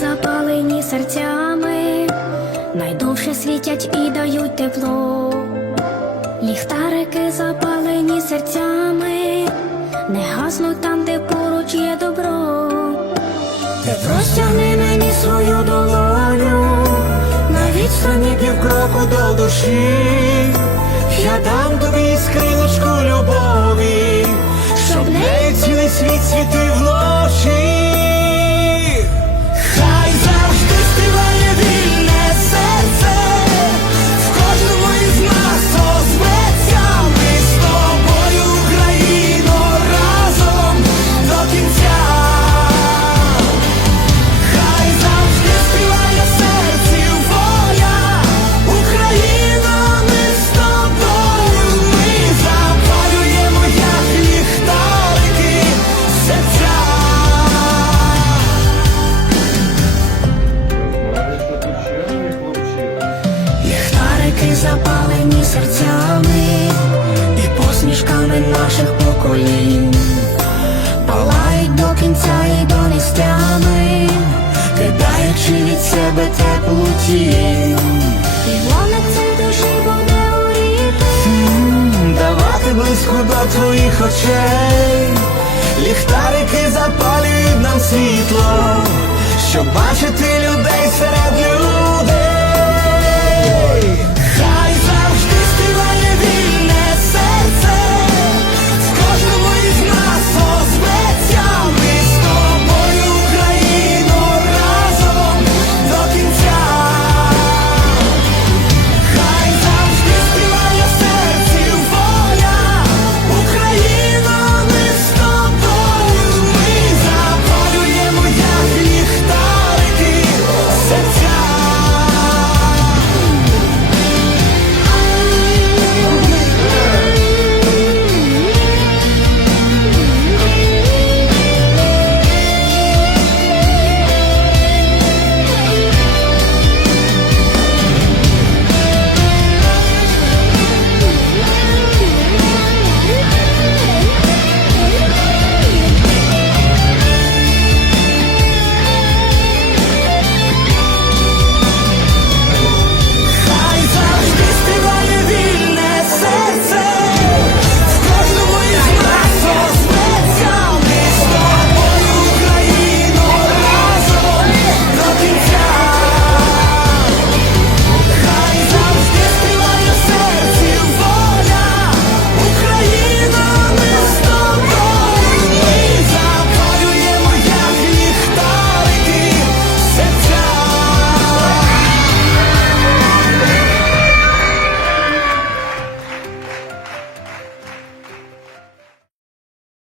запалені серцями, найдовше світять і дають тепло. Ліхтарики запалені серцями, не гаснуть там, де поруч є добро. Ти простягни мені свою долоню, на відстані півкроку до душі. Я дам тобі скрилочку поколінь, палають до кінця і до нестями, кидаючи від себе теплу тінь. І вогник цей душі буде горіти. Давати близько до твоїх очей, ліхтарики запалюють нам світло, щоб бачити людей серед.